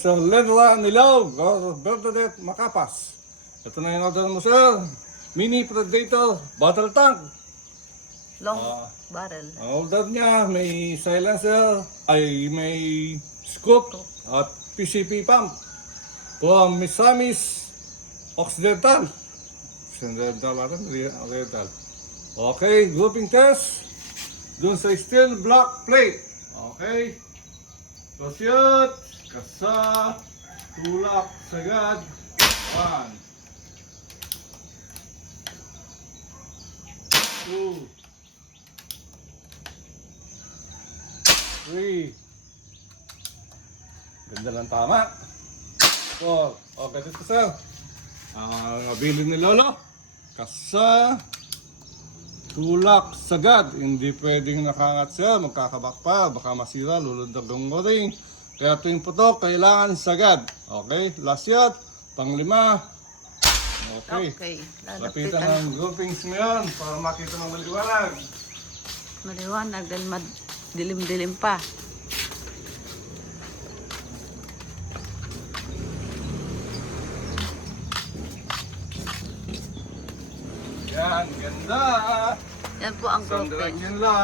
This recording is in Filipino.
Sir Lenra Nilog or Bernadette Macapas. Ito na yung order mo, sir. Mini Predator Battle Tank. Long barrel. Ang order niya, may silencer, ay may scoop at PCP pump. From Misamis Occidental. Occidental natin, Oriental. Okay, grouping test. Doon sa steel block plate. Okay. Shoot. Kasa. Tulak. Sagad. 1. 2. 3. Ganda lang tama. 4. Okay, dito sir. Nabili ni Lolo. Kasa. Tulak, sagad. Hindi pwedeng nakangat siya. Magkakabak pa. Baka masira. Lulundag ang ring. Kaya tuwing putok, kailangan sagad. Okay? Last shot. Pang-5. Okay. Lapitan ng groupings mo yun para makita ng maliwanag. Maliwanag dahil dilim-dilim pa. Yan, ganda. Yan po ang Isang grouping. direction lang.